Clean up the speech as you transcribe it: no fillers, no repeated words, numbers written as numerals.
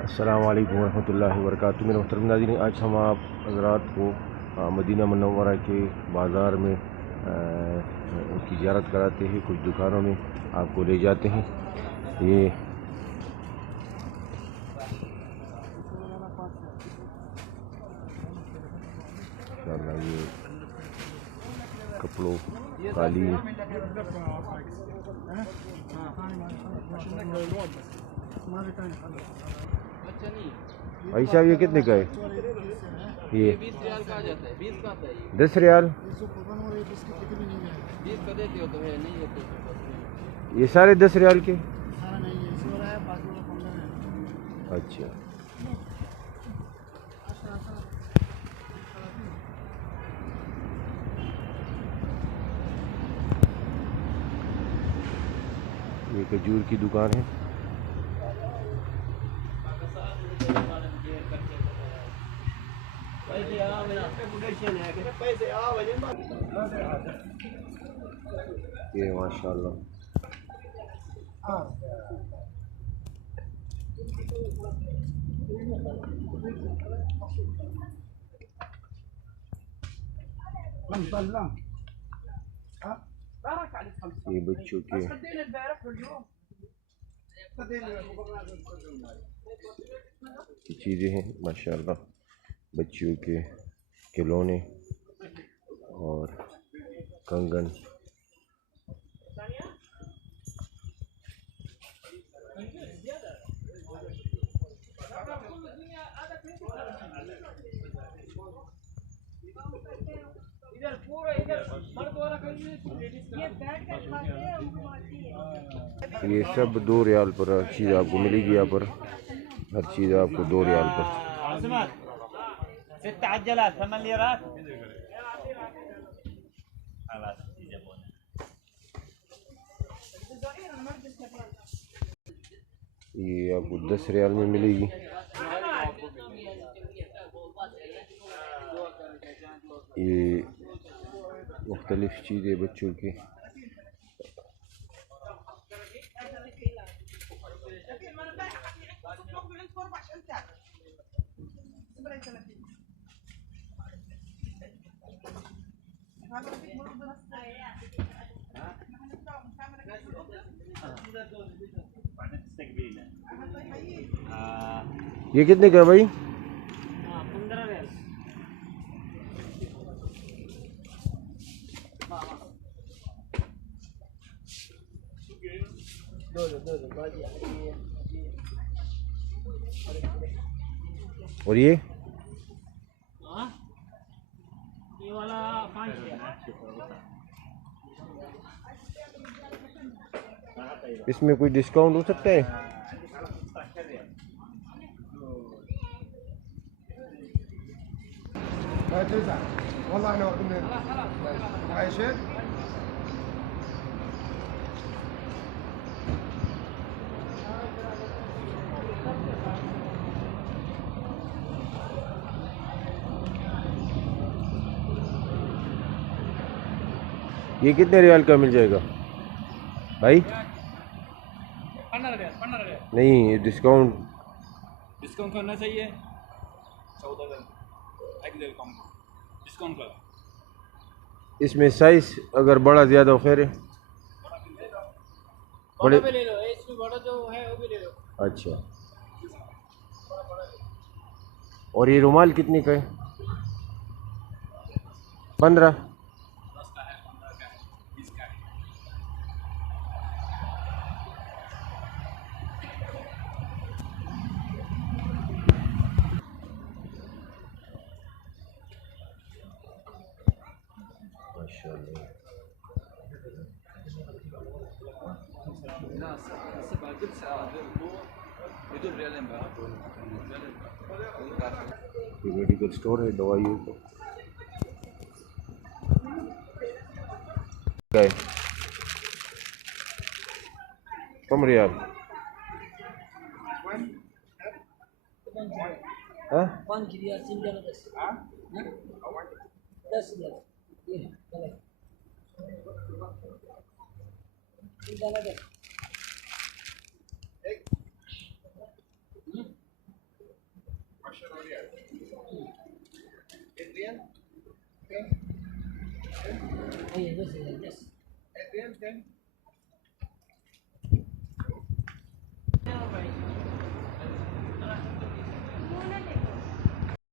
अस्सलाम वालेकुम रहमतुल्लाहि व बरकातुहू। मेरे मोहतरम नाज़रीन, आज हम आप हज़रात को मदीना मुनव्वरा के बाज़ार में उनकी ज़ियारत कराते हैं। कुछ दुकानों में आपको ले जाते हैं। ये इंशाअल्लाह ये कपड़ों कालीन। भाई साहब ये कितने का है? ये 20 रियाल का आ जाता है, 20 का आता है ये। 10 रियाल। 20 का देते हो तो है, नहीं देते हो ये सारे 10 रियाल के? अच्छा, ये खजूर की दुकान है। ये माशाल्लाह ये बच्चों के चीज़ें हैं माशाल्लाह। बच्चियों के खिलौने और कंगन। ये सब 2 रियाल पर हर चीज़ आपको मिलेगी। यहाँ पर हर चीज़ आपको 2 रियाल पर। ये आपको 10 रियाल में मिलेगी। ये मुख्तलिफ चीज़ें बच्चों की। ये कितने का भाई? 15 रियाल। और ये वाला 5 रियाल। इसमें कोई डिस्काउंट हो सकता है? ये कितने रियाल का मिल जाएगा भाई? 15 रियाल, 15 रियाल। नहीं, डिस्काउंट डिस्काउंट करना चाहिए। 14 रियाल डिस्काउंट कर। इसमें साइज अगर बड़ा ज़्यादा हो खैर है। बड़ा भी ले लो, इसमें बड़ा जो है वो भी ले लो। अच्छा, और ये रुमाल कितने का है? 15। माशाल्लाह। ये मेडिकल स्टोर है दवाइयों का। कम रियाल। हाँ 5 रियाल, 3 रियाल 10। 10 रियाल ये गलत। 3 riyal 10। Oye, no sé, yes.